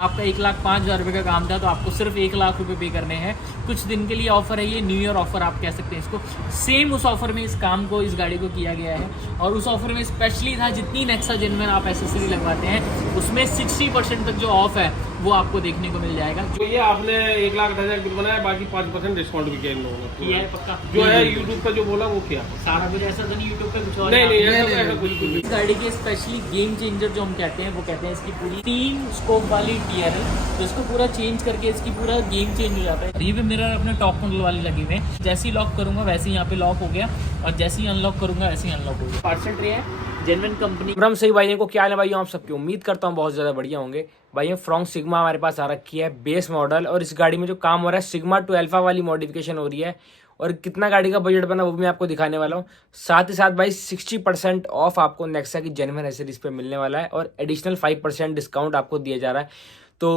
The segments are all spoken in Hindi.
आपका 1,05,000 रुपये का काम था तो आपको सिर्फ 1,00,000 रुपये पे करने हैं। कुछ दिन के लिए ऑफर है, ये न्यू ईयर ऑफर आप कह सकते हैं इसको। सेम उस ऑफर में इस काम को, इस गाड़ी को किया गया है और उस ऑफर में स्पेशली था जितनी नेक्सा जेन्युइन आप एसेसरी लगवाते हैं उसमें 60% तक जो ऑफ है वो आपको देखने को मिल जाएगा। जो ये आपने 1,10,000 बिल बनाया, बाकी 5% डिस्काउंट भी किया इन लोगों ने। ये है पक्का जो है यूट्यूब का जो बोला वो किया सारा कुछ ऐसा तो नहीं यूट्यूब पे कुछ और नहीं ऐसा बिल्कुल भी। इस गाड़ी के स्पेशली गेम चेंजर जो हम कहते हैं वो कहते हैं इसकी पूरी 3 स्कोप वाली DRL, तो इसको पूरा चेंज करके इसकी पूरा गेम चेंज हो जाता है। ये भी मिरर अपने टॉप मॉडल वाली लगी हुई है, जैसे ही लॉक करूंगा वैसे ही यहाँ पे लॉक हो गया और जैसे ही अनलॉक करूंगा वैसे ही अनलॉक हो गया। पार्सल ट्रे है जेन्युइन कंपनी। ब्रह्म सही भाइयों को क्या है भाइयों, आप सबकी उम्मीद करता हूँ बहुत ज़्यादा बढ़िया होंगे। भाइयों फ्रॉन्क सिग्मा हमारे पास आ रखी है बेस मॉडल और इस गाड़ी में जो काम हो रहा है सिग्मा टू अल्फा वाली मॉडिफिकेशन हो रही है और कितना गाड़ी का बजट बना वो भी मैं आपको दिखाने वाला हूँ। साथ ही साथ भाई 60% ऑफ आपको नेक्सा की जेन्युइन एसेसरीज पे मिलने वाला है और एडिशनल 5% डिस्काउंट आपको दिया जा रहा है। तो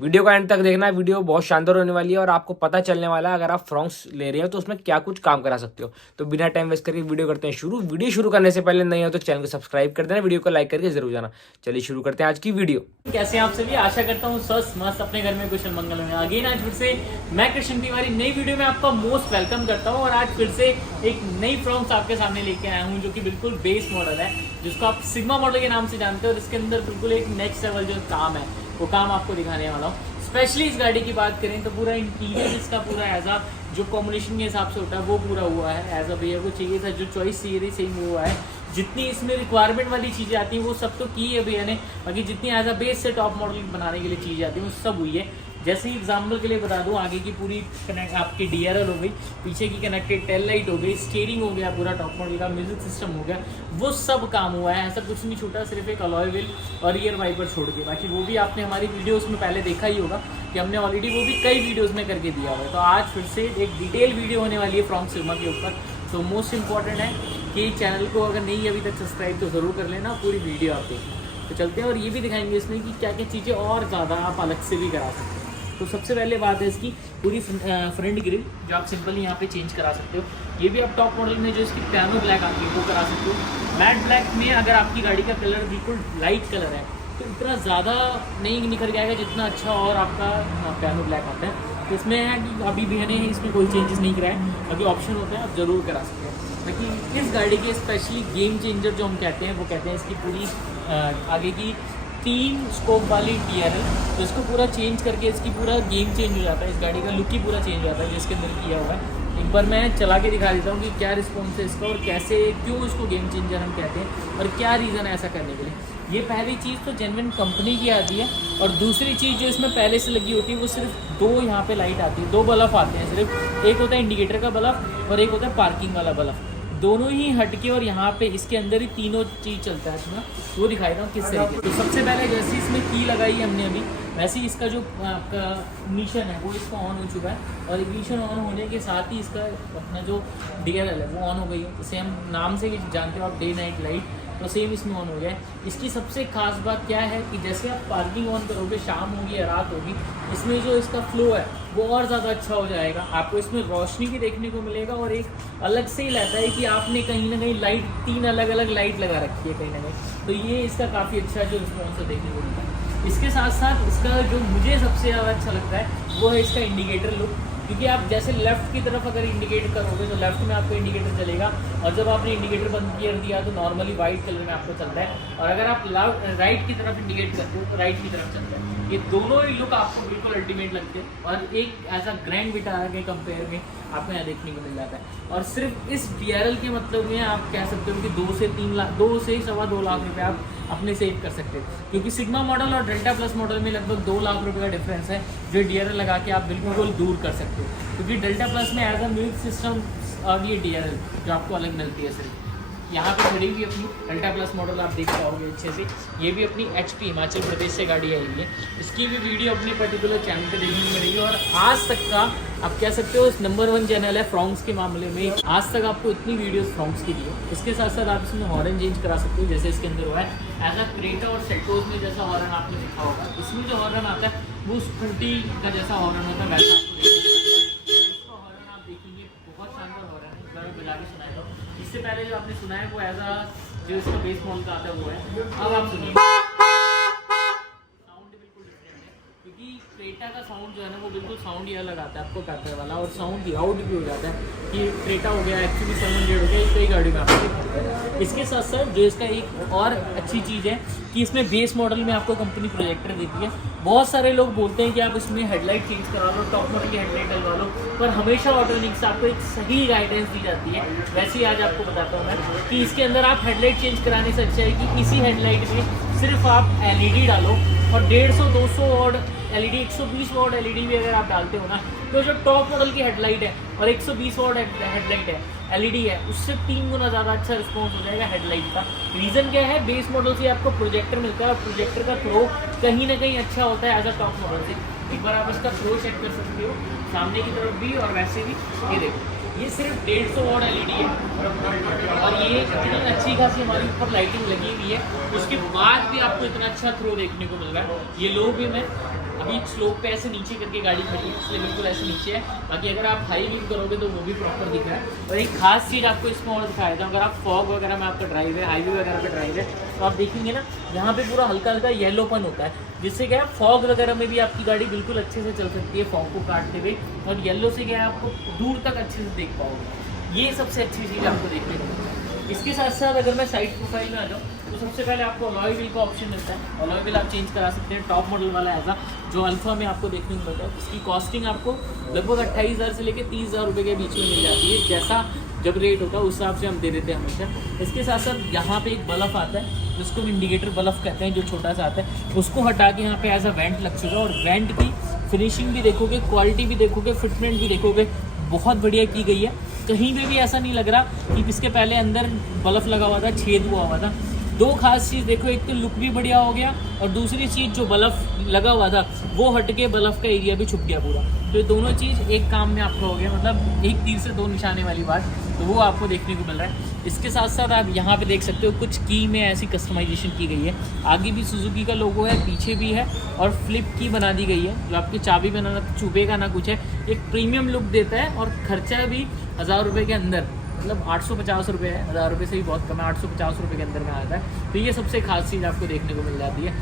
वीडियो का एंड तक देखना है, वीडियो बहुत शानदार होने वाली है और आपको पता चलने वाला है अगर आप फ्रॉन्क्स ले रहे हो तो उसमें क्या कुछ काम करा सकते हो। तो बिना टाइम वेस्ट करके वीडियो करते हैं शुरू। वीडियो शुरू करने से पहले नहीं हो तो चैनल को सब्सक्राइब कर देना, वीडियो को लाइक करके जरूर जाना। चलिए शुरू करते हैं आज की वीडियो। कैसे आप सभी, आशा करता हूँ स्वस्थ मस्त अपने घर में कुशल मंगल में। अगेन आज फिर से मैं कृष्ण तिवारी नई वीडियो में आपका मोस्ट वेलकम करता हूँ और आज फिर से एक नई फ्रॉन्क्स आपके सामने लेके आया हूँ जो कि बिल्कुल बेस मॉडल है, जिसको आप सिग्मा मॉडल के नाम से जानते हो और इसके अंदर बिल्कुल एक नेक्स्ट लेवल जो काम है वो काम आपको दिखाने वाला हूँ। स्पेशली इस गाड़ी की बात करें तो पूरा इंटीरियर इसका पूरा एज आ जो कॉम्बिनेशन के हिसाब से होता है वो पूरा हुआ है। एज अ भैया को चाहिए था जो चॉइस चाहिए थी सेम हुआ है। जितनी इसमें रिक्वायरमेंट वाली चीज़ें आती हैं वो सब तो की है भैया ने, बाकी जितनी एज अ बेस से टॉप मॉडल बनाने के लिए चीज़ें आती हैं वो सब हुई है। जैसे ही एग्जाम्पल के लिए बता दूं, आगे की पूरी आपकी DRL हो गई, पीछे की कनेक्टेड टेल लाइट हो गई, स्टीयरिंग हो गया, पूरा टॉप मॉडल का म्यूजिक सिस्टम हो गया, वो सब काम हुआ है। ऐसा कुछ नहीं छूटा, सिर्फ एक अलॉय व्हील और रियर वाइपर छोड़ के। बाकी वो भी आपने हमारी वीडियोस में पहले देखा ही होगा कि हमने ऑलरेडी वो भी कई वीडियोस में करके दिया हुआ है। तो आज फिर से एक डिटेल वीडियो होने वाली है फ्रॉन्क सिग्मा के ऊपर। तो मोस्ट इंपॉर्टेंट है कि चैनल को अगर नहीं अभी तक सब्सक्राइब तो ज़रूर कर लेना, पूरी वीडियो आप देखना। तो चलते हैं और ये भी दिखाएंगे इसमें कि क्या क्या चीज़ें और ज़्यादा आप अलग से भी करा सकते हैं। तो सबसे पहले बात है इसकी पूरी फ्रंट ग्रिल जो आप सिंपली यहाँ पे चेंज करा सकते हो। ये भी आप टॉप मॉडल में जो इसकी पियानो ब्लैक आती है वो करा सकते हो। मैट ब्लैक में अगर आपकी गाड़ी का कलर बिल्कुल लाइट कलर है तो इतना ज़्यादा नहीं निखर जाएगा जितना अच्छा और आपका पियानो ब्लैक आता है। तो इसमें है कि अभी भी है नहीं, इसमें कोई चेंजेस नहीं कराए, अभी ऑप्शन होता है आप ज़रूर करा सकते हैं। बाकी इस गाड़ी के स्पेशली गेम चेंजर जो हम कहते हैं वो कहते हैं इसकी पूरी आगे की 3 स्कोप वाली DRL, तो इसको पूरा चेंज करके इसकी पूरा गेम चेंज हो जाता है। इस गाड़ी का लुक ही पूरा चेंज हो जाता है जिसके अंदर किया हुआ है। एक बार मैं चला के दिखा देता हूँ कि क्या रिस्पॉन्स है इसका और कैसे क्यों इसको गेम चेंजर हम कहते हैं और क्या रीज़न है ऐसा करने के लिए। ये पहली चीज़ तो जेन्युइन कंपनी की आती है और दूसरी चीज़ जो इसमें पहले से लगी होती है वो सिर्फ 2 यहाँ पे लाइट आती है, 2 बल्ब आते हैं सिर्फ। एक होता है इंडिकेटर का बल्ब और एक होता है पार्किंग वाला बल्ब, दोनों ही हटके और यहाँ पे इसके अंदर ही तीनों चीज़ चलता है इसमें। वो दिखाई रहा हूँ किस तरीके। तो सबसे पहले जैसे इसमें की लगाई है हमने अभी, वैसे ही इसका जो आपका इग्निशन है वो इसका ऑन हो चुका है और इग्निशन ऑन होने के साथ ही इसका अपना जो DRL है वो ऑन हो गई है। जैसे हम नाम से जानते हो आप डे नाइट लाइट, तो सेम इसमें ऑन हो गया है। इसकी सबसे खास बात क्या है कि जैसे आप पार्किंग ऑन करोगे, शाम होगी या रात होगी, इसमें जो इसका फ्लो है वो और ज़्यादा अच्छा हो जाएगा। आपको इसमें रोशनी भी देखने को मिलेगा और एक अलग से ही लगता है कि आपने कहीं ना कहीं लाइट 3 अलग अलग लाइट लगा रखी है कहीं ना कहीं। तो ये इसका काफ़ी अच्छा जो रिस्पॉन्स है देखने को मिलता है। इसके साथ साथ इसका जो मुझे सबसे ज़्यादा अच्छा लगता है वो है इसका इंडिकेटर लुक, क्योंकि आप जैसे लेफ्ट की तरफ अगर इंडिकेट करोगे तो लेफ्ट में आपको इंडिकेटर चलेगा और जब आपने इंडिकेटर बंद कर दिया तो नॉर्मली वाइट कलर में आपको चलता है, और अगर आप राइट की तरफ इंडिकेट करते हो तो राइट की तरफ चलता है। ये दोनों ही लुक आपको बिल्कुल अल्टीमेट लगते हैं और एक ऐसा ग्रैंड विटारा के कंपेयर में आपको यहाँ देखने को मिल जाता है। और सिर्फ इस DRL के मतलब में आप कह सकते हो कि 2 से 3 लाख, 2 से 2.25 लाख रुपये आप अपने सेव कर सकते हैं, क्योंकि सिग्मा मॉडल और डेल्टा प्लस मॉडल में लगभग 2 लाख रुपये का डिफरेंस है जो DRL लगा के आप बिल्कुल दूर कर सकते हो। क्योंकि डेल्टा प्लस में एज अ म्यूजिक सिस्टम और ये DRL जो आपको अलग मिलती है सिर्फ यहाँ पे खड़ी हुई अपनी डेल्टा प्लस मॉडल आप देख पाओगे अच्छे से। ये भी अपनी HP हिमाचल प्रदेश से गाड़ी आई हुई है, इसकी भी वीडियो अपनी पर्टिकुलर चैनल पे देखने को मिलेगी। और आज तक का आप कह सकते हो नंबर 1 चैनल है फ्रॉन्क्स के मामले में, आज तक आपको इतनी वीडियोस फ्रॉन्क्स की दी है। इसके साथ साथ आप इसमें हॉर्न चेंज करा सकते हो, जैसे इसके अंदर हुआ है एज अ क्रेटा और सेल्टोस में जैसा हॉर्न आपने देखा होगा, इसमें जो हॉर्न आता है वो स्कूटी का जैसा हॉर्न होता है वैसा आपको हॉर्न आप देखेंगे, बहुत शानदार हॉर्न है। मैं बजा के सुनाता हूँ। इससे पहले जो आपने सुना है वो एज अ जो इसका बेस मॉडल का आता है वो है। अब आप सुनिए, साउंड बिल्कुल डिफरेंट है। कि क्रेटा का साउंड जो है ना वो बिल्कुल साउंड ये अलग आता है आपको कैटर वाला, और साउंड आउट भी हो जाता है कि क्रेटा हो गया, एक्चुअली 700 हो गया, कई गाड़ी में आपको दिखाता है। इसके साथ साथ जो इसका एक और अच्छी चीज़ है कि इसमें बेस मॉडल में आपको कंपनी प्रोजेक्टर देती है। बहुत सारे लोग बोलते हैं कि आप इसमें हेडलाइट चेंज करा लो, टॉप मॉडल की हेडलाइट डलवा लो, पर हमेशा ऑटोनिक से आपको एक सही गाइडेंस दी जाती है। वैसे ही आज आपको बताता हूँ मैं कि इसके अंदर आप हेडलाइट चेंज कराने से अच्छा है कि इसी हेडलाइट में सिर्फ आप LED डालो, और 150-200 वॉट LED, 120 वॉट LED भी अगर आप डालते हो ना, तो जो टॉप मॉडल की हेडलाइट है और 120 वॉट हेडलाइट है LED है, उससे 3 गुना ज़्यादा अच्छा रिस्पॉन्स हो जाएगा हेडलाइट का। रीज़न क्या है, बेस मॉडल से आपको प्रोजेक्टर मिलता है, और प्रोजेक्टर का थ्रो कहीं ना कहीं अच्छा होता है एज अ टॉप मॉडल से। एक बार आप इसका थ्रो चेक कर सकते हो, सामने की तरफ भी और वैसे भी। ये देखो, ये सिर्फ 150 वॉट LED है, और ये इतनी अच्छी खासी हमारी ऊपर लाइटिंग लगी हुई है, उसके बाद भी आपको इतना अच्छा थ्रो देखने को मिल रहा है। ये लो भी मैं अभी स्लोप पे ऐसे नीचे करके गाड़ी खड़ी है, इसलिए बिल्कुल ऐसे नीचे है, बाकी अगर आप हाई बीम करोगे तो वो भी प्रॉपर दिख रहा है। और एक खास चीज़ आपको इसमें और दिखाया था, अगर आप फॉग वगैरह में आपका ड्राइव है, हाईवे वगैरह पे ड्राइव है, तो आप देखेंगे ना यहाँ पे पूरा हल्का हल्का येलोपन होता है, जिससे क्या है फॉग वगैरह में भी आपकी गाड़ी बिल्कुल अच्छे से चल सकती है फॉग को काटते हुए, और येलो से क्या है आपको दूर तक अच्छे से देख पाओगे। ये सबसे अच्छी चीज़ आपको देखने को मिलती है। इसके साथ साथ अगर मैं साइड प्रोफाइल में आ जाऊँ तो सबसे पहले आपको अलॉय व्हील का ऑप्शन मिलता है। अलॉय व्हील आप चेंज करा सकते हैं, टॉप मॉडल वाला ऐसा जो अल्फा में आपको देखने को मिलता है। इसकी कॉस्टिंग आपको लगभग 28,000 से लेकर 30,000 रुपये के बीच में मिल जाती है, जैसा जब रेट होता है उस हिसाब से हम दे देते हैं हमेशा। इसके साथ साथ यहाँ पे एक बल्ब आता है जिसको इंडिकेटर बल्ब कहते हैं, जो छोटा सा आता है, उसको हटा के यहाँ पे एज अ वेंट लग चुका है, और वेंट की फिनिशिंग भी देखोगे, क्वालिटी भी देखोगे, फिटमेंट भी देखोगे, बहुत बढ़िया की गई है। कहीं पे भी ऐसा नहीं लग रहा कि इसके पहले अंदर बल्ब लगा हुआ था, छेद हुआ हुआ था। दो खास चीज़ देखो, एक तो लुक भी बढ़िया हो गया, और दूसरी चीज़ जो बल्ब लगा हुआ था वो हट के बल्ब का एरिया भी छुप गया पूरा। तो ये दोनों चीज़ एक काम में आपका हो गया, मतलब एक तीर से दो निशाने वाली बात, तो वो आपको देखने को मिल रहा है। इसके साथ साथ आप यहाँ पे देख सकते हो कुछ की में ऐसी कस्टमाइजेशन की गई है। आगे भी सुजुकी का लोगो है, पीछे भी है, और फ्लिप की बना दी गई है जो आपकी चाबी में ना चुभेगा ना कुछ है। एक प्रीमियम लुक देता है, और खर्चा भी 1000 रुपये के अंदर, मतलब 850 रुपये है, 1000 रुपये से ही बहुत कम है, 850 रुपये के अंदर में आता है। तो ये सबसे खास चीज़ आपको देखने को मिल जाती है।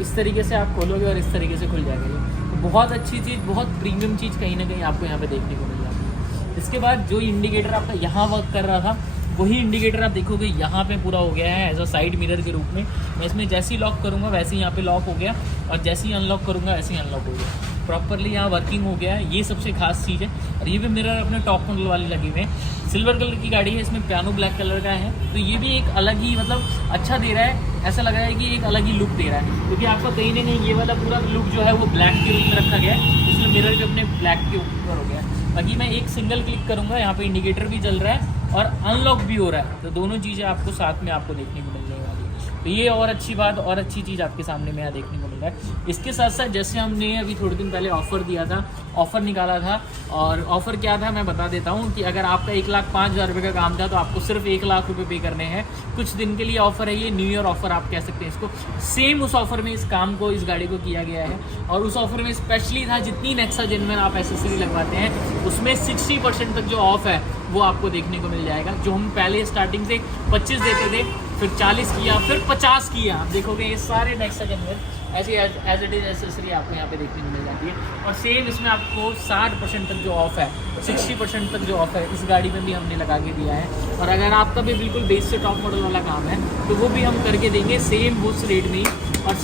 इस तरीके से आप खोलोगे और इस तरीके से खुल जाएगा ये, तो बहुत अच्छी चीज़, बहुत प्रीमियम चीज़ कहीं ना कहीं आपको यहाँ पे देखने को मिल जाती है। इसके बाद जो इंडिकेटर आपका यहाँ वर्क कर रहा था, वही इंडिकेटर आप देखोगे यहाँ पे पूरा हो गया है एज अ साइड मिरर के रूप में। मैं इसमें जैसे ही लॉक करूँगा वैसे ही यहाँ पे लॉक हो गया, और जैसे ही अनलॉक करूँगा वैसे ही अनलॉक हो गया, प्रॉपरली यहाँ वर्किंग हो गया है। ये सबसे खास चीज़ है। और ये भी मिरर अपने टॉप मॉडल वाली लगे हुए हैं, सिल्वर कलर की गाड़ी है, इसमें पियानो ब्लैक कलर का है, तो ये भी एक अलग ही मतलब अच्छा दे रहा है, ऐसा लग रहा है कि एक अलग ही लुक दे रहा है, क्योंकि आपको कहीं ना कहीं ये वाला पूरा लुक जो है वो ब्लैक के ऊपर रखा गया है, इसमें मिरर भी अपने ब्लैक के ऊपर हो गया है। बाकी मैं एक सिंगल क्लिक करूँगा, यहाँ पे इंडिकेटर भी जल रहा है और अनलॉक भी हो रहा है, तो दोनों चीज़ें आपको साथ में आपको देखने को मिलने वाली है। तो ये और अच्छी बात और अच्छी चीज़ आपके सामने में यहाँ देखने को मिल रहा है। इसके साथ साथ जैसे हमने अभी थोड़े दिन पहले ऑफ़र दिया था, ऑफ़र निकाला था, और ऑफ़र क्या था मैं बता देता हूँ कि अगर आपका 1,05,000 रुपये का काम था तो आपको सिर्फ 1,00,000 रुपये पे करने हैं। कुछ दिन के लिए ऑफ़र है, ये न्यू ईयर ऑफ़र आप कह सकते हैं इसको। सेम उस ऑफ़र में इस काम को, इस गाड़ी को किया गया है, और उस ऑफ़र में स्पेशली था जितनी नेक्सा जेन्युइन आप एसेसरी लगवाते हैं उसमें 60% तक जो ऑफ़ है वो आपको देखने को मिल जाएगा। जो हम पहले स्टार्टिंग से 25 देते थे, फिर 40 किया, फिर 50 किया। आप देखोगे ये सारे नेक्सा जेन्युइन ऐसी एज इट इज़ एसेसरी आपको यहाँ पे देखने को मिल जाती है। और सेम इसमें आपको 60% तक जो ऑफ़ है, 60% तक जो ऑफ़ है इस गाड़ी में भी हमने लगा के दिया है। और अगर आपका भी बिल्कुल बेस से टॉप मॉडल वाला काम है तो वो भी हम करके देंगे सेम उस रेट में ही। और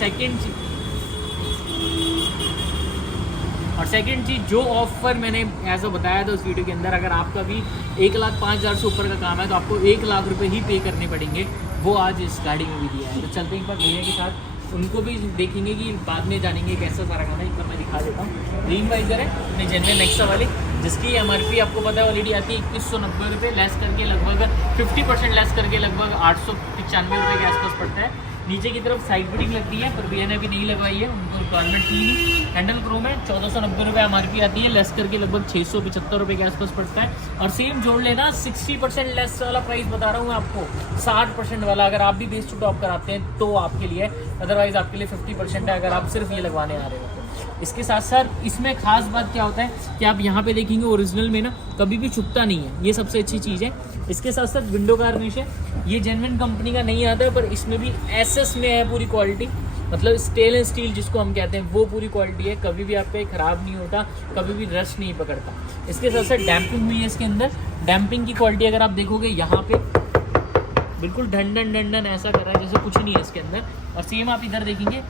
सेकेंड चीज़ जो ऑफ़र मैंने ऐसा बताया था उस वीडियो के अंदर, अगर आपका भी 1,05,000 से ऊपर का काम है तो आपको 1,00,000 रुपये ही पे करने पड़ेंगे, वो आज इस गाड़ी में भी दिया है। तो चलते हैं एक बार भैया के साथ, उनको भी देखेंगे कि बाद में जानेंगे कैसा सारा काम है। एक बार मैं दिखा देता हूँ। ड्रीम वाइजर है अपने जेन्युइन नेक्सा वाली, जिसकी MRP आपको पता है ऑलरेडी आती है 2190 रुपये, लेस करके लगभग 50% लेस करके लगभग 895 रुपये के आसपास पड़ता है। नीचे की तरफ साइड फिटिंग लगती है, पर भैया ने अभी नहीं लगवाई है, उनको रिक्वायरमेंट थी नहीं। हैंडल क्रोम है, 1490 रुपये MRP आती है, लेस करके लगभग 675 रुपये के आसपास पड़ता है। और सेम जोड़ लेना 60% लेस वाला प्राइस बता रहा हूँ आपको, 60% वाला अगर आप भी बेस टू टॉप कराते हैं तो आपके लिए, अदरवाइज आपके लिए 50% है अगर आप सिर्फ ये लगवाने आ रहे हो। इसके साथ साथ इसमें खास बात क्या होता है कि आप यहाँ पे देखेंगे ओरिजिनल में ना कभी भी छुपता नहीं है, ये सबसे अच्छी चीज़ है। इसके साथ साथ विंडो गार्निश है, ये जेन्युइन कंपनी का नहीं आता है, पर इसमें भी SS में है पूरी क्वालिटी। मतलब स्टेनलेस स्टील जिसको हम कहते हैं वो पूरी क्वालिटी है, कभी भी आप पे ख़राब नहीं होता, कभी भी रस्ट नहीं पकड़ता। इसके साथ साथ डैम्पिंग हुई है इसके अंदर। डैम्पिंग की क्वालिटी अगर आप देखोगे यहाँ पे बिल्कुल ढंडन ढंडन ऐसा कर रहा है जैसे कुछ नहीं है इसके अंदर। और सेम आप इधर देखेंगे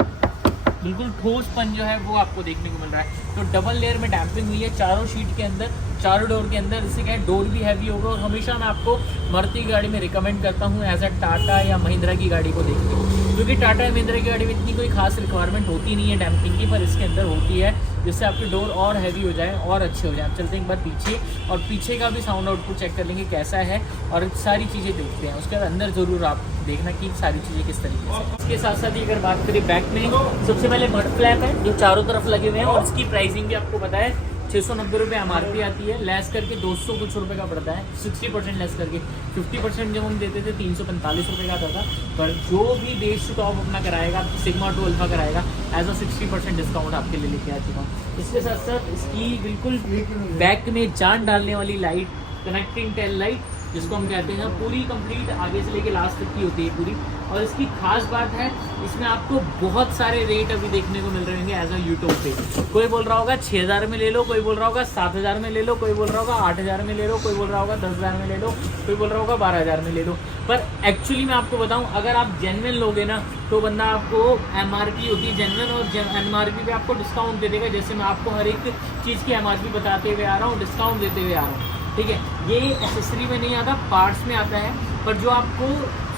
बिल्कुल ठोसपन जो है वो आपको देखने को मिल रहा है। तो डबल लेयर में डैम्पिंग हुई है चारों शीट के अंदर, चारों डोर के अंदर। इससे क्या है, डोर भी हैवी होगा। और हमेशा मैं आपको मारुति की गाड़ी में रिकमेंड करता हूँ एज अ टाटा या महिंद्रा की गाड़ी को देखने, क्योंकि टाटा या महिंद्रा की गाड़ी में इतनी कोई खास रिक्वायरमेंट होती नहीं है डैम्पिंग की, पर इसके अंदर होती है, जिससे आपके डोर और हैवी हो जाए और अच्छे हो जाए। आप चलते हैं एक बार पीछे, और पीछे का भी साउंड आउटपुट चेक कर लेंगे कैसा है, और सारी चीज़ें देखते हैं। उसके बाद अंदर ज़रूर आप देखना कि सारी चीज़ें किस तरीके से। इसके साथ साथ ही अगर बात करें बैक में, सबसे पहले मड फ्लैप है जो चारों तरफ लगे हुए हैं, और इसकी प्राइसिंग भी आपको पता है 690 रुपये MRP आती है, लेस करके 200 कुछ रुपये का पड़ता है, 60% लेस करके। 50% जब हम देते थे 345 रुपये का आता था, पर जो भी बेस टू टॉप अपना कराएगा, सिग्मा टू अल्फा कराएगा, एज अ 60% डिस्काउंट आपके लिए लेके आ चुका हूँ। इसके साथ साथ इसकी बिल्कुल बैक में जान डालने वाली लाइट, कनेक्टिंग टेल लाइट जिसको हम कहते हैं, पूरी कंप्लीट आगे से लेके लास्ट तक की होती है पूरी। और इसकी खास बात है, इसमें आपको बहुत सारे रेट अभी देखने को मिल रहे होंगे एज अ यूट्यूब पे। कोई बोल रहा होगा 6000 में ले लो, कोई बोल रहा होगा 7000 में ले लो, कोई बोल रहा होगा 8000 में ले लो, कोई बोल रहा होगा 10000 में ले लो, कोई बोल रहा होगा 12000 में ले लो। पर एक्चुअली मैं आपको बताऊं, अगर आप जेन्युइन लोगे ना तो बंदा आपको MRP होती है जेन्युइन, और MRP पे आपको डिस्काउंट दे देगा। जैसे मैं आपको हर एक चीज़ की MRP बताते हुए आ रहा हूँ, डिस्काउंट देते हुए आ रहा हूँ, ठीक है। ये एक्सेसरी में नहीं आता, पार्ट्स में आता है। पर जो आपको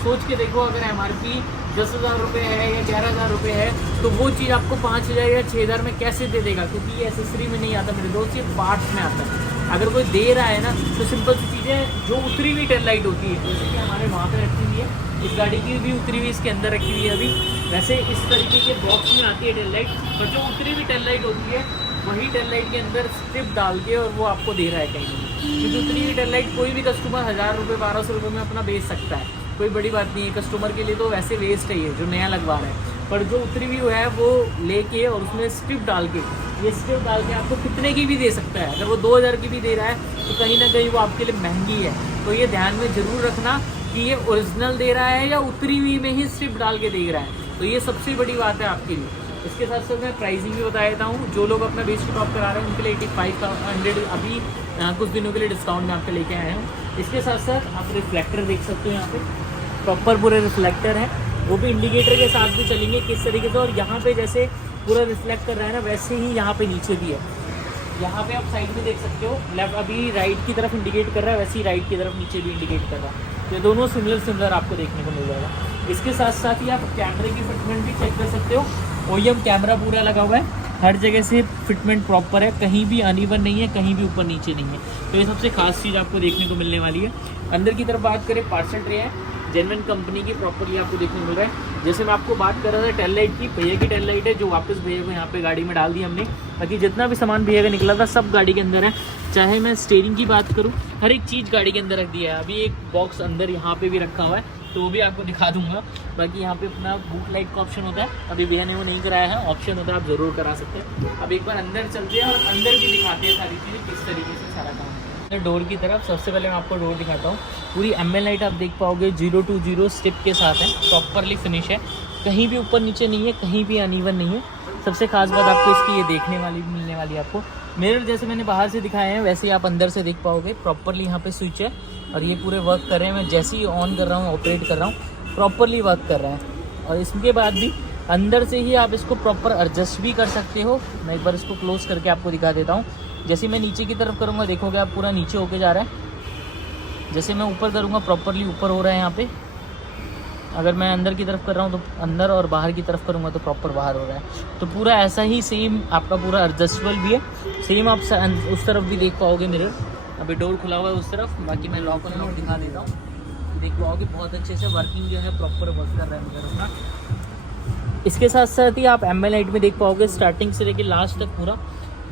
सोच के देखो, अगर MRP 10,000 रुपये है या 11,000 रुपये है, तो वो चीज़ आपको 5,000 या 6,000 में कैसे दे देगा? क्योंकि ये एक्सेसरी में नहीं आता मेरे दोस्त, ये पार्ट्स में आता है। अगर कोई दे रहा है ना, तो सिंपल सी चीज़ें, जो उतरी हुई टेल लाइट होती है, जैसे कि हमारे वहाँ पर रखी हुई है, इस गाड़ी की भी उतरी हुई इसके अंदर रखी हुई है अभी, वैसे इस तरीके के बॉक्स में आती है टेल लाइट। पर जो उतरी हुई टेल लाइट होती है, वही टेल लाइट के अंदर स्ट्रिप डाल के और वो आपको दे रहा है कहीं नहीं। क्योंकि उतनी हुई टेल लाइट कोई भी कस्टमर 1000 रुपये 1200 रुपये में अपना बेच सकता है, कोई बड़ी बात नहीं है। कस्टमर के लिए तो वैसे वेस्ट है ये जो नया लगवा रहा है। पर जो उतरी हुई है वो लेके और उसमें स्ट्रिप डाल के, ये स्ट्रिप डाल के आपको कितने की भी दे सकता है। अगर वो 2000 की भी दे रहा है तो कहीं ना कहीं वो आपके लिए महंगी है। तो ये ध्यान में ज़रूर रखना कि ये ओरिजिनल दे रहा है या उतरी हुई में ही स्ट्रिप डाल के दे रहा है। तो ये सबसे बड़ी बात है आपके लिए। इसके साथ साथ मैं प्राइसिंग भी बता देता हूँ। जो लोग अपना बेस टॉप करा रहे हैं उनके लिए 8500 अभी कुछ दिनों के लिए डिस्काउंट में आपके लेके आए हैं। इसके साथ साथ आप रिफ्लेक्टर देख सकते हो, यहाँ पे प्रॉपर पूरे रिफ्लेक्टर है, वो भी इंडिकेटर के साथ भी चलेंगे किस तरीके से। और यहाँ पे जैसे पूरा रिफ्लेक्ट कर रहा है ना, वैसे ही यहाँ पे नीचे भी है। यहाँ पे आप साइड में देख सकते हो, लेफ्ट अभी राइट की तरफ इंडिकेट कर रहा है, वैसे ही राइट की तरफ नीचे भी इंडिकेट कर रहा है। ये दोनों सिमिलर आपको देखने को मिल जाएगा। इसके साथ साथ ही आप कैमरे की फिटमेंट भी चेक कर सकते हो। OEM कैमरा पूरा लगा हुआ है, हर जगह से फिटमेंट प्रॉपर है, कहीं भी अनइवन नहीं है, कहीं भी ऊपर नीचे नहीं है। तो ये सबसे खास चीज़ आपको देखने को मिलने वाली है। अंदर की तरफ बात करें, पार्सल ट्रे है जेन्युइन कंपनी की, प्रॉपरली आपको देखने को मिल रहा है। जैसे मैं आपको बात कर रहा था टेल लाइट की, भैया की टेल लाइट है जो वापस भैया को यहाँ पे गाड़ी में डाल दी हमने। बाकी जितना भी सामान भैया का निकला था सब गाड़ी के अंदर है। चाहे मैं स्टीयरिंग की बात करूँ, हर एक चीज़ गाड़ी के अंदर रख दिया है। अभी एक बॉक्स अंदर यहाँ पे भी रखा हुआ है, तो वो भी आपको दिखा दूंगा। बाकी यहाँ पे अपना बूट लाइट का ऑप्शन होता है, अभी भैया ने वो नहीं कराया है, ऑप्शन होता है, आप ज़रूर करा सकते हैं। अब एक बार अंदर चलते हैं और अंदर भी दिखाते हैं सारी चीज़ें किस तरीके से सारा काम है। डोर की तरफ सबसे पहले मैं आपको डोर दिखाता हूँ। पूरी ML लाइट आप देख पाओगे 020 स्टिप के साथ है, प्रॉपरली फिनिश है, कहीं भी ऊपर नीचे नहीं है, कहीं भी अनइवन नहीं है। सबसे खास बात आपको इसकी ये देखने वाली मिलने वाली है आपको। मिरर जैसे मैंने बाहर से दिखाए हैं वैसे ही आप अंदर से देख पाओगे। प्रॉपरली यहाँ पे स्विच है और ये पूरे वर्क कर रहे हैं। मैं जैसे ही ऑन कर रहा हूँ, ऑपरेट कर रहा हूँ, प्रॉपरली वर्क कर रहा है। और इसके बाद भी अंदर से ही आप इसको प्रॉपर एडजस्ट भी कर सकते हो। मैं एक बार इसको क्लोज करके आपको दिखा देता हूँ। जैसे मैं नीचे की तरफ करूँगा, देखोगे आप पूरा नीचे होके जा रहा है। जैसे मैं ऊपर करूँगा, प्रॉपरली ऊपर हो रहा है यहाँ पे। अगर मैं अंदर की तरफ कर रहा हूँ तो अंदर, और बाहर की तरफ करूँगा तो प्रॉपर बाहर हो रहा है। तो पूरा ऐसा ही सेम आपका पूरा एडजस्टेबल भी है। सेम आप उस तरफ भी देख पाओगे मिरर, अभी डोर खुला हुआ है उस तरफ। बाकी मैं लॉक और लॉक दिखा देता हूँ, देख पाओगे बहुत अच्छे से वर्किंग जो है प्रॉपर वर्क कर रहा है मिरर अपना। इसके साथ साथ ही आप ML लाइट में देख पाओगे स्टार्टिंग से लेके लास्ट तक पूरा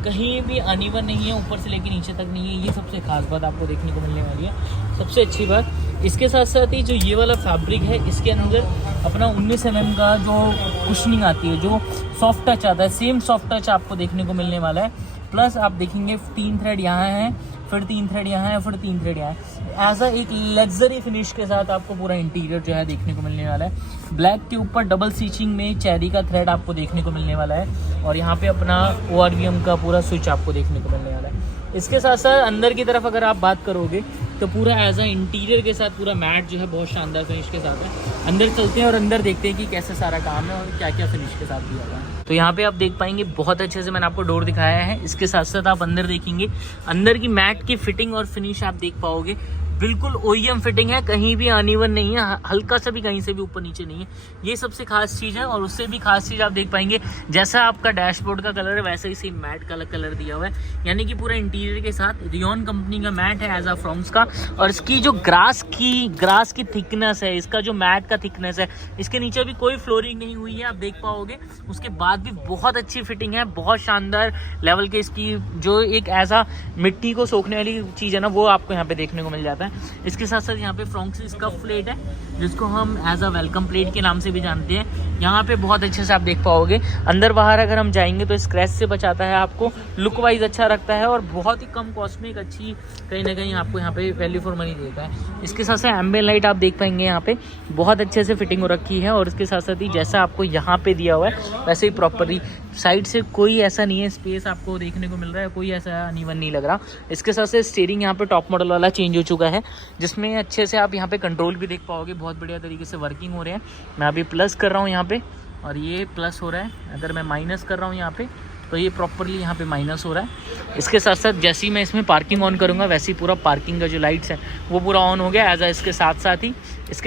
कहीं भी अनइवन नहीं है, ऊपर से लेके नीचे तक नहीं है। ये सबसे खास बात आपको देखने को मिलने वाली है, सबसे अच्छी बात। इसके साथ साथ ही जो ये वाला फैब्रिक है, इसके अंदर अपना 19 mm का जो कुशनिंग आती है, जो सॉफ्ट टच आता है, सेम सॉफ्ट टच आपको देखने को मिलने वाला है। प्लस आप देखेंगे 3 थ्रेड यहाँ है, फिर 3 थ्रेड यहाँ है, फिर 3 थ्रेड यहाँ है। एज अ एक लग्जरी फिनिश के साथ आपको पूरा इंटीरियर जो है देखने को मिलने वाला है। ब्लैक के ऊपर डबल स्टिचिंग में चेरी का थ्रेड आपको देखने को मिलने वाला है और यहाँ पे अपना ORVM का पूरा स्विच आपको देखने को मिलने वाला है। इसके साथ साथ अंदर की तरफ अगर आप बात करोगे तो पूरा एज अ इंटीरियर के साथ पूरा मैट जो है बहुत शानदार फिनिश के साथ है। अंदर चलते हैं और अंदर देखते हैं कि कैसा सारा काम है और क्या क्या फिनिश के साथ दिया हुआ है। तो यहाँ पे आप देख पाएंगे बहुत अच्छे से मैंने आपको डोर दिखाया है। इसके साथ साथ आप अंदर देखेंगे, अंदर की मैट की फिटिंग और फिनिश आप देख पाओगे, बिल्कुल OEM फिटिंग है, कहीं भी अनइवन नहीं है, हल्का सा भी कहीं से भी ऊपर नीचे नहीं है। ये सबसे खास चीज़ है। और उससे भी खास चीज़ आप देख पाएंगे, जैसा आपका डैशबोर्ड का कलर है वैसा ही सेम मैट का कलर दिया हुआ है, यानी कि पूरा इंटीरियर के साथ रियोन कंपनी का मैट है एज आ फ्रॉम्स का। और इसकी जो ग्रास की थिकनेस है, इसका जो मैट का थिकनेस है, इसके नीचे भी कोई फ्लोरिंग नहीं हुई है, आप देख पाओगे। उसके बाद भी बहुत अच्छी फिटिंग है, बहुत शानदार लेवल के इसकी जो एक ऐसा मिट्टी को सोखने वाली चीज़ है ना, वो आपको यहाँ पे देखने को मिल जाता है। इसके साथ साथ यहाँ पे फ्रॉन्क्स इसका प्लेट है, जिसको हम एज अ वेलकम प्लेट के नाम से भी जानते हैं। यहाँ पे बहुत अच्छे से आप देख पाओगे। अंदर बाहर अगर हम जाएंगे तो स्क्रैच से बचाता है, आपको लुक वाइज अच्छा रखता है और बहुत ही कम कॉस्ट में एक अच्छी कहीं ना कहीं आपको यहाँ पे वैल्यू फॉर मनी देता है। इसके साथ साथ एम्बिएंट लाइट आप देख पाएंगे, यहाँ पे बहुत अच्छे से फिटिंग हो रखी है। और इसके साथ साथ ही जैसा आपको यहाँ पे दिया हुआ है वैसे ही प्रॉपरली साइड से कोई ऐसा नहीं है, स्पेस आपको देखने को मिल रहा है, कोई ऐसा अनइवन नहीं लग रहा। इसके साथ साथ स्टीयरिंग यहाँ पे टॉप मॉडल वाला चेंज हो चुका है, जिसमें अच्छे से आप यहाँ पे कंट्रोल भी देख पाओगे, बहुत बढ़िया तरीके से वर्किंग हो रहे हैं। मैं अभी प्लस कर रहा हूँ यहाँ पे और ये प्लस हो रहा है, अगर मैं माइनस कर रहा हूँ यहाँ पे तो ये प्रॉपरली यहाँ पे माइनस हो रहा है। इसके साथ साथ जैसे ही मैं इसमें पार्किंग ऑन करूँगा वैसे ही पूरा पार्किंग का जो लाइट्स है वो पूरा ऑन हो गया एज आ। इसके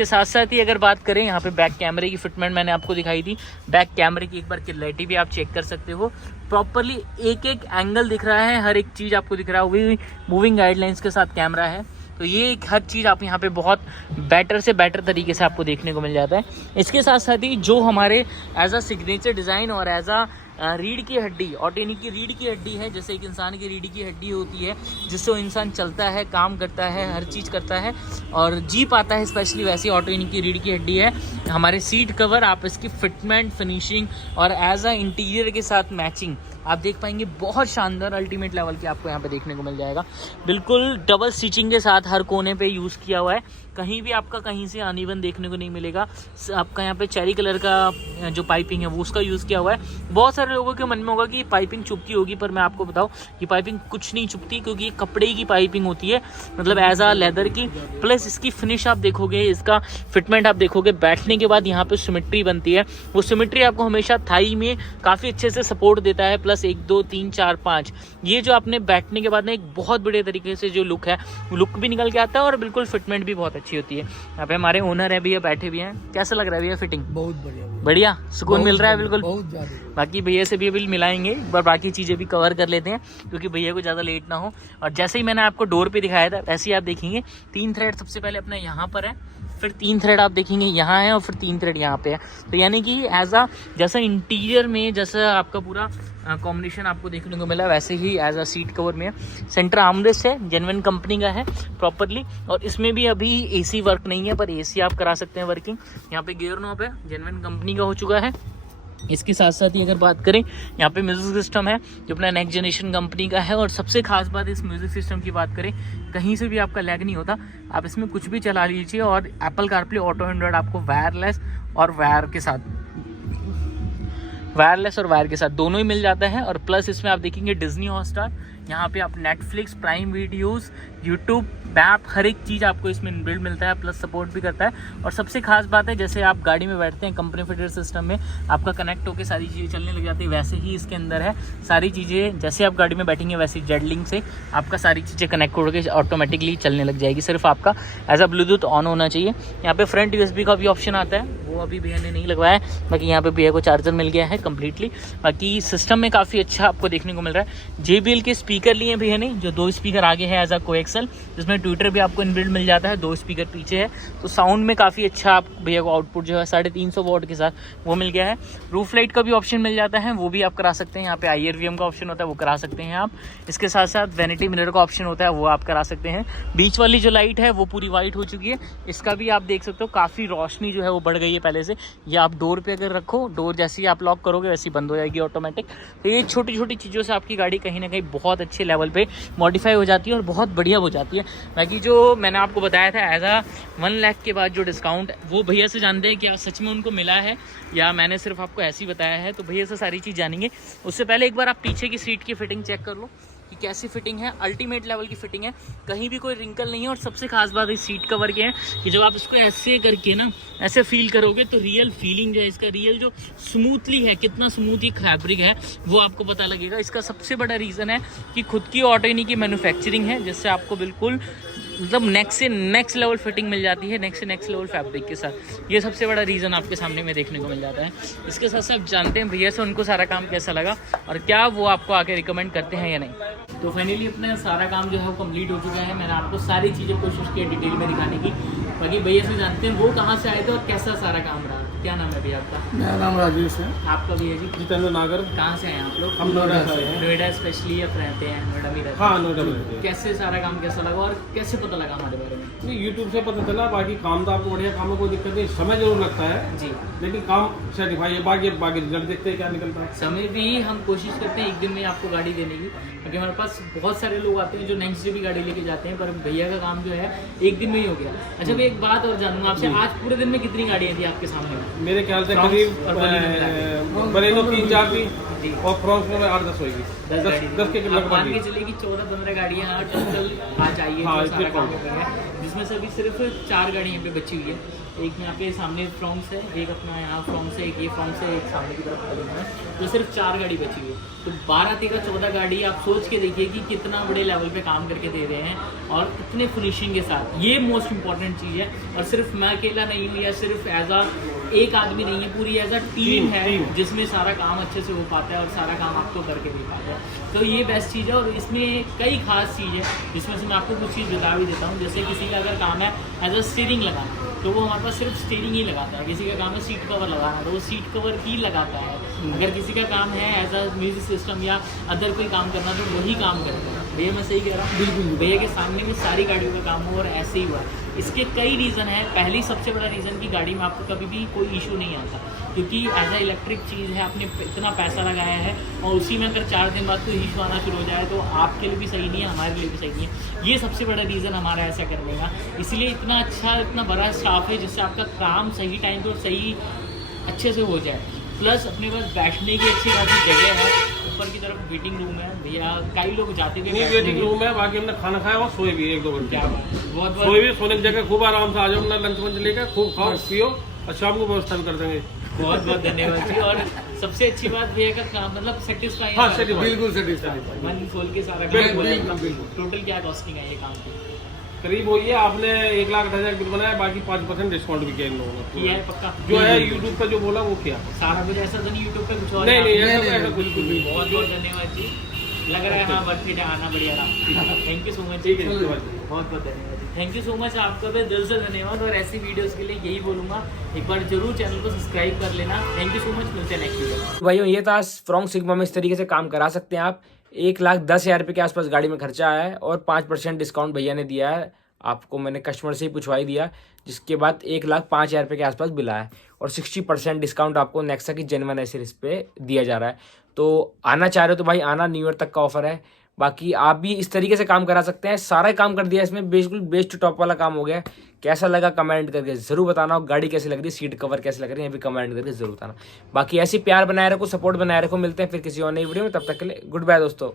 साथ साथ ही अगर बात करें यहाँ पे बैक कैमरे की फिटमेंट मैंने आपको दिखाई थी, बैक कैमरे की एक बार क्लैरिटी भी आप चेक कर सकते हो। प्रॉपरली एक एक एंगल दिख रहा है, हर एक चीज़ आपको दिख रहा है, वही मूविंग गाइडलाइंस के साथ कैमरा है। तो ये एक हर चीज़ आप यहाँ पे बहुत बेटर से बेटर तरीके से आपको देखने को मिल जाता है। इसके साथ साथ ही जो हमारे एज अ सिग्नेचर डिज़ाइन और एज अ रीढ़ की हड्डी, ऑटोनिक की रीढ़ की हड्डी है, जैसे एक इंसान की रीढ़ की हड्डी होती है जिससे वो इंसान चलता है, काम करता है, हर चीज़ करता है और जी पाता है, स्पेशली वैसी ऑटोनिक की रीढ़ की हड्डी है। हमारे सीट कवर आप इसकी फिटमेंट, फिनिशिंग और एज अ इंटीरियर के साथ मैचिंग आप देख पाएंगे, बहुत शानदार अल्टीमेट लेवल की आपको यहाँ पे देखने को मिल जाएगा। बिल्कुल डबल स्टिचिंग के साथ हर कोने पे यूज़ किया हुआ है, कहीं भी आपका कहीं से अनइवन देखने को नहीं मिलेगा। आपका यहाँ पे चेरी कलर का जो पाइपिंग है वो उसका यूज़ किया हुआ है। बहुत सारे लोगों के मन में होगा कि पाइपिंग चुभती होगी, पर मैं आपको बताऊँ कि पाइपिंग कुछ नहीं चुभती, क्योंकि ये कपड़े की पाइपिंग होती है, मतलब एज आ लेदर की। प्लस इसकी फिनिश आप देखोगे, इसका फिटमेंट आप देखोगे, बैठने के बाद यहाँ पे सिमेट्री बनती है, वो सिमेट्री आपको हमेशा थाई में काफ़ी अच्छे से सपोर्ट देता है। प्लस 1 2 3 4 5 ये जो आपने बैठने के बाद ना एक बहुत बढ़िया तरीके से जो लुक है वो लुक भी निकल के आता है और बिल्कुल फिटमेंट भी बहुत अच्छी होती है। यहाँ पे हमारे ओनर है भैया, बैठे भी हैं। कैसा लग रहा है भैया फिटिंग? बहुत बढ़िया बढ़िया, सुकून मिल रहा है बिल्कुल। बहुत ज्यादा। बाकी भैया से भी अभी मिलाएंगे एक बार, बाकी चीज़ें भी कवर कर लेते हैं क्योंकि भैया को ज़्यादा लेट ना हो। और जैसे ही मैंने आपको डोर पे दिखाया था वैसे ही आप देखेंगे 3 थ्रेड सबसे पहले अपना यहाँ पर है, फिर 3 थ्रेड आप देखेंगे यहाँ है और फिर 3 थ्रेड यहाँ पे है। तो यानी कि एज आ जैसा इंटीरियर में जैसा आपका पूरा कॉम्बिनेशन आपको देखने को मिला वैसे ही एज अ सीट कवर में सेंटर आर्मरेस्ट है, जेन्युइन कंपनी का है प्रॉपरली। और इसमें भी अभी एसी वर्क नहीं है, पर एसी आप करा सकते हैं वर्किंग। यहाँ पे गियर नॉब है, जेन्युइन कंपनी का हो चुका है। इसके साथ साथ ही अगर बात करें यहाँ पे म्यूजिक सिस्टम है जो अपना नेक्स्ट जनरेशन कंपनी का है। और सबसे खास बात इस म्यूजिक सिस्टम की बात करें, कहीं से भी आपका लैग नहीं होता, आप इसमें कुछ भी चला लीजिए। और एप्पल कारप्ले ऑटो 100 आपको वायरलेस और वायर के साथ दोनों ही मिल जाता है। और प्लस इसमें आप देखेंगे डिज्नी हॉटस्टार, यहाँ पे आप Netflix, prime videos, YouTube, map, हर एक चीज़ आपको इसमें इनबिल्ट मिलता है, प्लस सपोर्ट भी करता है। और सबसे खास बात है, जैसे आप गाड़ी में बैठते हैं कंपनी फिटेड सिस्टम में आपका कनेक्ट होकर सारी चीज़ें चलने लग जाती है, वैसे ही इसके अंदर है सारी चीज़ें। जैसे आप गाड़ी में बैठेंगे वैसे जेड लिंक से आपका सारी चीज़ें कनेक्ट होकर ऑटोमेटिकली चलने लग जाएगी। सिर्फ आपका एज अ ब्लूटूथ ऑन होना चाहिए। यहाँ पे फ्रंट USB का भी ऑप्शन आता है, वो अभी भैया ने नहीं लगवाया है, बाकी यहाँ पे भैया को चार्जर मिल गया है कम्प्लीटली। बाकी सिस्टम में काफ़ी अच्छा आपको देखने को मिल रहा है। JBL के स्पीकर लिए भैया ने, जो 2 स्पीकर आगे है एज अ कोएक्सल, जिसमें ट्विटर भी आपको इनबिल्ट मिल जाता है, 2 स्पीकर पीछे है। तो साउंड में काफ़ी अच्छा आप भैया को आउटपुट जो है 350 वॉट के साथ वो मिल गया है। रूफ लाइट का भी ऑप्शन मिल जाता है, वो भी आप करा सकते हैं। यहाँ पे IRVM का ऑप्शन होता है, वो करा सकते हैं आप। इसके साथ साथ वैनिटी मिरर का ऑप्शन होता है, वो आप करा सकते हैं। बीच वाली जो लाइट है वो पूरी वाइट हो चुकी है, इसका भी आप देख सकते हो काफ़ी रोशनी जो है वो बढ़ गई है पहले से। ये आप डोर पे अगर रखो, डोर जैसे ही आप लॉक करोगे वैसे ही बंद हो जाएगी ऑटोमेटिक। तो ये छोटी छोटी चीज़ों से आपकी गाड़ी कहीं ना कहीं बहुत अच्छे लेवल पे मॉडिफाई हो जाती है और बहुत बढ़िया हो जाती है। बाकी जो मैंने आपको बताया था एज आ 1 लाख के बाद जो डिस्काउंट, वो भैया से जानते हैं क्या सच में उनको मिला है या मैंने सिर्फ आपको ऐसे ही बताया है। तो भैया से सारी चीज़ जानेंगे। उससे पहले एक बार आप पीछे की सीट की फिटिंग चेक कर लो कि कैसी फिटिंग है। अल्टीमेट लेवल की फिटिंग है, कहीं भी कोई रिंकल नहीं है। और सबसे खास बात इस सीट कवर की है कि जब आप इसको ऐसे करके ना ऐसे फील करोगे तो रियल फीलिंग जो है इसका, रियल जो स्मूथली है, कितना स्मूथ ये फैब्रिक है वो आपको पता लगेगा। इसका सबसे बड़ा रीज़न है कि खुद की ऑटोनी की मैन्युफैक्चरिंग है, जिससे आपको बिल्कुल मतलब नेक्स्ट से नेक्स्ट लेवल फिटिंग मिल जाती है, नेक्स्ट से नेक्स्ट लेवल फैब्रिक के साथ। ये सबसे बड़ा रीज़न आपके सामने में देखने को मिल जाता है। इसके साथ साथ जानते हैं भैया से उनको सारा काम कैसा लगा और क्या वो आपको आके रिकमेंड करते हैं या नहीं। तो फाइनली अपना सारा काम जो है वो कंप्लीट हो चुका है। मैंने आपको सारी चीज़ें कोशिश की डिटेल में दिखाने की। बाकी भैया से जानते हैं वो कहाँ से आए थे और कैसा सारा काम रहा। क्या नाम है भैया आपका? मेरा नाम राजेश है। आपका भैया जी? जितेंद्र नागर। कहाँ से आए आप लोग? हम नोएडा से हैं। नोएडा स्पेशली आप रहते हैं? नोएडा में रहते हैं? हाँ, नोएडा में रहते हैं। कैसे सारा काम कैसा लगा और कैसे पता लगा हमारे बारे में? नहीं, यूट्यूब से पता चला। बाकी काम तो आपको बढ़िया काम में कोई दिक्कत नहीं, समय जरूर लगता है जी, लेकिन काम सेटिफाई है। बाकी रिजल्ट देखते हैं क्या निकलता है। समय भी हम कोशिश करते हैं एक दिन में आपको गाड़ी देने की, क्योंकि हमारे पास बहुत सारे लोग आते हैं जो नेक्स्ट डे भी गाड़ी लेके जाते हैं, पर भैया का काम जो है एक दिन में ही हो गया। अच्छा मैं एक बात और जानूंगा आपसे, आज पूरे दिन में कितनी गाड़ियाँ थी आपके सामने? मेरे ख्याल से फ्रॉक्स करीब और बलेनो 3-4 थी जी। और फ्रॉक्स में 8-10 होगी। 10 के आप लगभग मान के ही। चलिए कि 14-15 गाड़ियाँ टोटल आज आई है, हाँ, जो सारा इसके काम हो गया है, जिसमें से अभी सिर्फ 4 गाड़ी यहाँ पे बची हुई है। एक यहाँ पे सामने फ्रॉन्क्स है, एक अपना यहाँ फ्रॉन्क्स है, एक ये फ्रॉन्क्स है, एक सामने की तरफ बलेनो है। तो सिर्फ 4 गाड़ी बची हुई है। तो 12-13-14 गाड़ी आप सोच के देखिए कि कितना बड़े लेवल पे काम करके दे रहे हैं और कितने फिनिशिंग के साथ। ये मोस्ट इंपॉर्टेंट चीज़ है। और सिर्फ मैं अकेला नहीं हूँ या सिर्फ एज आ एक आदमी नहीं है, पूरी एज अ टीम है जिसमें सारा काम अच्छे से हो पाता है और सारा काम आपको करके दे पाता है। तो ये बेस्ट चीज़ है। और इसमें कई खास चीज़ है जिसमें से मैं आपको कुछ चीज़ बता भी देता हूँ। जैसे किसी का अगर काम है एज अ स्टीयरिंग लगाना, तो वो हमारे पास सिर्फ स्टीयरिंग ही लगाता है। किसी का काम है सीट कवर लगाना, तो वो सीट कवर ही लगाता है। अगर किसी का काम है एज अ म्यूजिक सिस्टम या अदर कोई काम करना, तो वही काम करता है। भैया मैं सही कह रहा हूँ? बिल्कुल। भैया के सामने में सारी गाड़ियों का काम हो और ऐसे ही हुआ। इसके कई रीज़न है। पहली सबसे बड़ा रीज़न कि गाड़ी में आपको कभी भी कोई इशू नहीं आता, क्योंकि एज अ इलेक्ट्रिक चीज़ है, आपने इतना पैसा लगाया है और उसी में अगर 4 दिन बाद कोई इशू आना शुरू हो जाए तो आपके लिए भी सही नहीं है, हमारे लिए भी सही नहीं है। ये सबसे बड़ा रीज़न हमारा ऐसा करने का। इसलिए इतना अच्छा, इतना बड़ा स्टाफ है जिससे आपका काम सही टाइम पर सही अच्छे से हो जाए। प्लस अपने पास बैठने की अच्छी खासी जगह है। ऊपर की तरफ वेटिंग रूम है भैया, कई लोग जाते हुए नहीं, वेटिंग रूम है। बाकी हमने खाना खाया और सोए भी 1-2 घंटे। क्या बात है, बहुत सोए भी, सोने की जगह खूब आराम से आ जाओ, अपना लंच वंच लेकर खूब खाओ पियो और शाम को व्यवस्था भी कर देंगे। बहुत बहुत धन्यवाद जी। और सबसे अच्छी बात भैया का काम मतलब सेटिस्फाई, हाँ, satisfy। बिल्कुल सेटिस्फाई। मन खोल के सारा बिल्कुल, काम। बिल्कुल। टोटल क्या कॉस्टिंग है ये काम की? करीब वही है। आपने 1,08,000 बिल बनाया, बाकी 5% डिस्काउंट भी किया इन लोगों ये ने। है पक्का? जो है यूट्यूब पे जो बोला वो किया। सारा कुछ ऐसा तो नहीं यूट्यूब पे कुछ और नहीं है? नहीं, नहीं, ऐसा नहीं, बिल्कुल भी। बहुत बहुत धन्यवाद जी। लग रहा है हाँ बर्थडे आना बढ़िया रहा। Thank you so much. ठीक है, बहुत बहुत धन्यवाद जी। थैंक यू सो मच, आपका भी दिल से धन्यवाद। और ऐसी वीडियोस के लिए यही बोलूँगा, एक बार जरूर चैनल को सब्सक्राइब कर लेना। थैंक यू सो मच, मिलते हैं नेक्स्ट वीडियो। भाइयों ये था फ्रॉन्क्स सिग्मा में इस तरीके से काम करा सकते हैं आप। 1,10,000 रुपये के आसपास गाड़ी में खर्चा आया है और 5% डिस्काउंट भैया ने दिया है आपको। मैंने कस्टमर से ही पूछवा ही दिया, जिसके बाद 1,05,000 रुपये के आसपास बिल आया है और 60% डिस्काउंट आपको नेक्सा की जेन्युइन एसेसरीज पे दिया जा रहा है। तो आना चाह रहे हो तो भाई आना, न्यू ईयर तक का ऑफर है। बाकी आप भी इस तरीके से काम करा सकते हैं। सारा काम कर दिया इसमें, बिल्कुल बेस्ट टू टॉप वाला काम हो गया। कैसा लगा कमेंट करके ज़रूर बताना। गाड़ी कैसी लग रही है, सीट कवर कैसे लग रही है, ये भी कमेंट करके ज़रूर बताना। बाकी ऐसी प्यार बनाए रखो, सपोर्ट बनाए रखो। मिलते हैं फिर किसी और नई वीडियो में, तब तक के लिए गुड बाय दोस्तों।